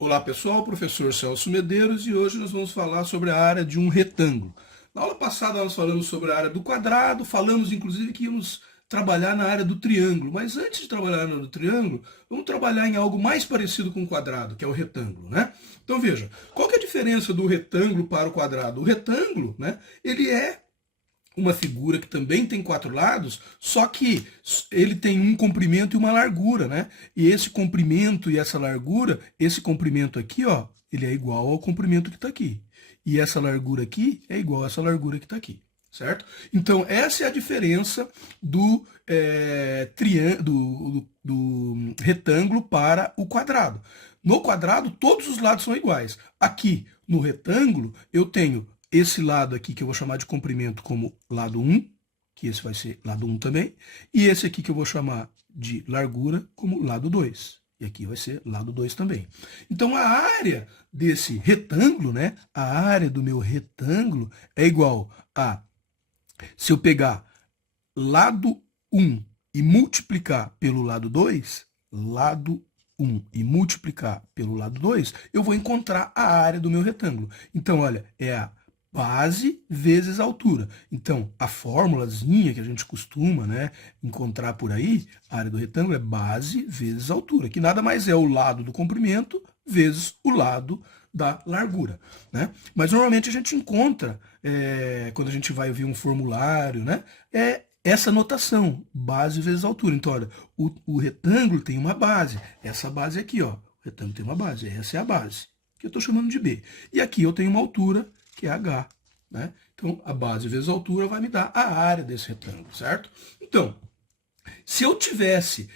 Olá pessoal, professor Celso Medeiros e hoje nós vamos falar sobre a área de um retângulo. Na aula passada nós falamos sobre a área do quadrado, falamos inclusive que íamos trabalhar na área do triângulo, mas antes de trabalhar na área do triângulo, vamos trabalhar em algo mais parecido com o quadrado, que é o retângulo, né? Então veja, qual que é a diferença do retângulo para o quadrado? O retângulo, né, ele é uma figura que também tem quatro lados, só que ele tem um comprimento e uma largura, né? E esse comprimento e essa largura, esse comprimento aqui, ó, ele é igual ao comprimento que está aqui. E essa largura aqui é igual a essa largura que está aqui, certo? Então, essa é a diferença do, do retângulo para o quadrado. No quadrado, todos os lados são iguais. Aqui, no retângulo, eu tenho esse lado aqui que eu vou chamar de comprimento como lado 1, que esse vai ser lado 1 também, e esse aqui que eu vou chamar de largura como lado 2. E aqui vai ser lado 2 também. Então a área desse retângulo, né, a área do meu retângulo é igual a, se eu pegar lado 1 e multiplicar pelo lado 2, lado 1 e multiplicar pelo lado 2, eu vou encontrar a área do meu retângulo. Então, olha, é a base vezes a altura. Então, a formulazinha que a gente costuma, né, encontrar por aí, a área do retângulo é base vezes a altura, que nada mais é o lado do comprimento vezes o lado da largura, né? Mas normalmente a gente encontra, quando a gente vai ver um formulário, né, essa notação, base vezes altura. Então, olha, o retângulo tem uma base, essa base aqui, ó, o retângulo tem uma base, essa é a base, que eu estou chamando de B. E aqui eu tenho uma altura, que é H, né? Então, a base vezes a altura vai me dar a área desse retângulo, certo? Então, se eu tivesse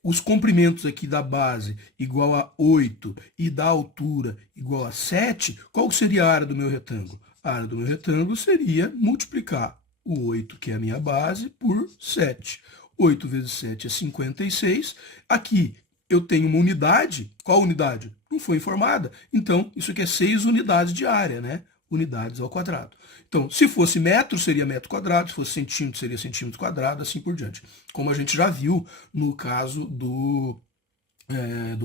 os comprimentos aqui da base igual a 8 e da altura igual a 7, qual seria a área do meu retângulo? A área do meu retângulo seria multiplicar o 8, que é a minha base, por 7. 8 vezes 7 é 56. Aqui eu tenho uma unidade. Qual unidade? Não foi informada. Então, isso aqui é 6 unidades de área, né? Unidades ao quadrado. Então, se fosse metro, seria metro quadrado, se fosse centímetro, seria centímetro quadrado, assim por diante. Como a gente já viu no caso do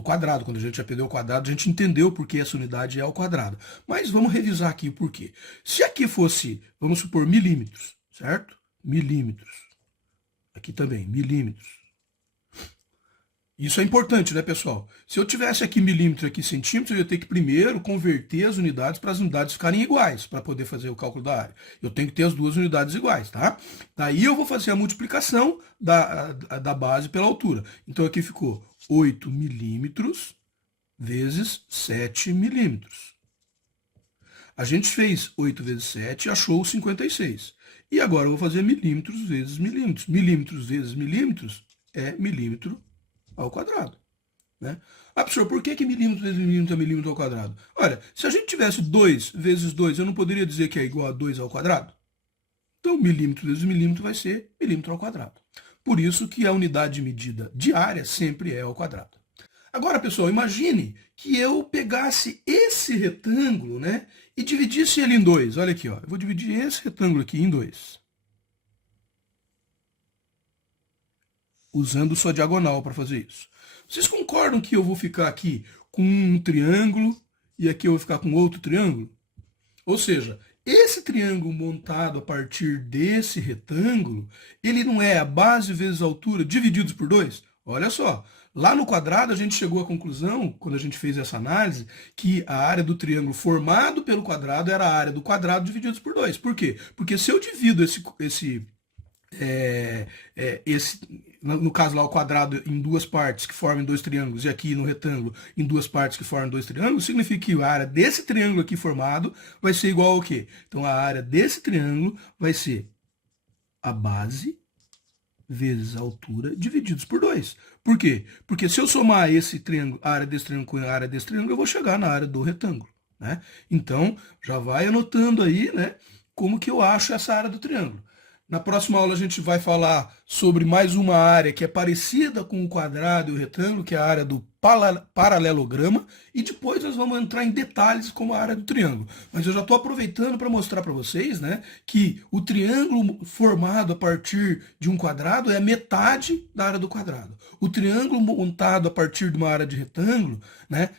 quadrado. Quando a gente aprendeu o quadrado, a gente entendeu por que essa unidade é ao quadrado. Mas vamos revisar aqui o porquê. Se aqui fosse, vamos supor, milímetros, certo? Milímetros. Aqui também, milímetros. Isso é importante, né, pessoal? Se eu tivesse aqui milímetro, aqui centímetro, eu ia ter que primeiro converter as unidades para as unidades ficarem iguais, para poder fazer o cálculo da área. Eu tenho que ter as duas unidades iguais, tá? Daí eu vou fazer a multiplicação da base pela altura. Então aqui ficou 8 milímetros vezes 7 milímetros. A gente fez 8 vezes 7 e achou 56. E agora eu vou fazer milímetros vezes milímetros. Milímetros vezes milímetros é milímetro ao quadrado, né? Ah, professor, por que milímetro vezes milímetro é milímetro ao quadrado? Olha, se a gente tivesse 2 vezes 2, eu não poderia dizer que é igual a 2 ao quadrado? Então, milímetro vezes milímetro vai ser milímetro ao quadrado. Por isso que a unidade de medida de área sempre é ao quadrado. Agora, pessoal, imagine que eu pegasse esse retângulo, né, e dividisse ele em dois. Olha aqui, ó, eu vou dividir esse retângulo aqui em dois, usando sua diagonal para fazer isso. Vocês concordam que eu vou ficar aqui com um triângulo e aqui eu vou ficar com outro triângulo? Ou seja, esse triângulo montado a partir desse retângulo, ele não é a base vezes a altura divididos por 2? Olha só, lá no quadrado a gente chegou à conclusão, quando a gente fez essa análise, que a área do triângulo formado pelo quadrado era a área do quadrado divididos por 2. Por quê? Porque se eu divido no caso lá o quadrado em duas partes que formam dois triângulos e aqui no retângulo em duas partes que formam dois triângulos, significa que a área desse triângulo aqui formado vai ser igual ao quê? Então a área desse triângulo vai ser a base vezes a altura divididos por 2. Por quê? Porque se eu somar esse triângulo, a área desse triângulo com a área desse triângulo, eu vou chegar na área do retângulo, né? Então já vai anotando aí, né, como que eu acho essa área do triângulo. Na próxima aula a gente vai falar sobre mais uma área que é parecida com o quadrado e o retângulo, que é a área do paralelograma e depois nós vamos entrar em detalhes como a área do triângulo. Mas eu já estou aproveitando para mostrar para vocês, né, que o triângulo formado a partir de um quadrado é a metade da área do quadrado. O triângulo montado a partir de uma área de retângulo, né,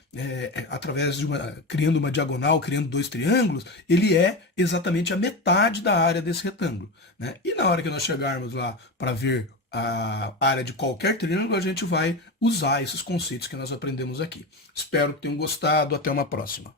através de criando uma diagonal, criando dois triângulos, ele é exatamente a metade da área desse retângulo, né? E na hora que nós chegarmos lá para ver a área de qualquer triângulo, a gente vai usar esses conceitos que nós aprendemos aqui. Espero que tenham gostado. Até uma próxima.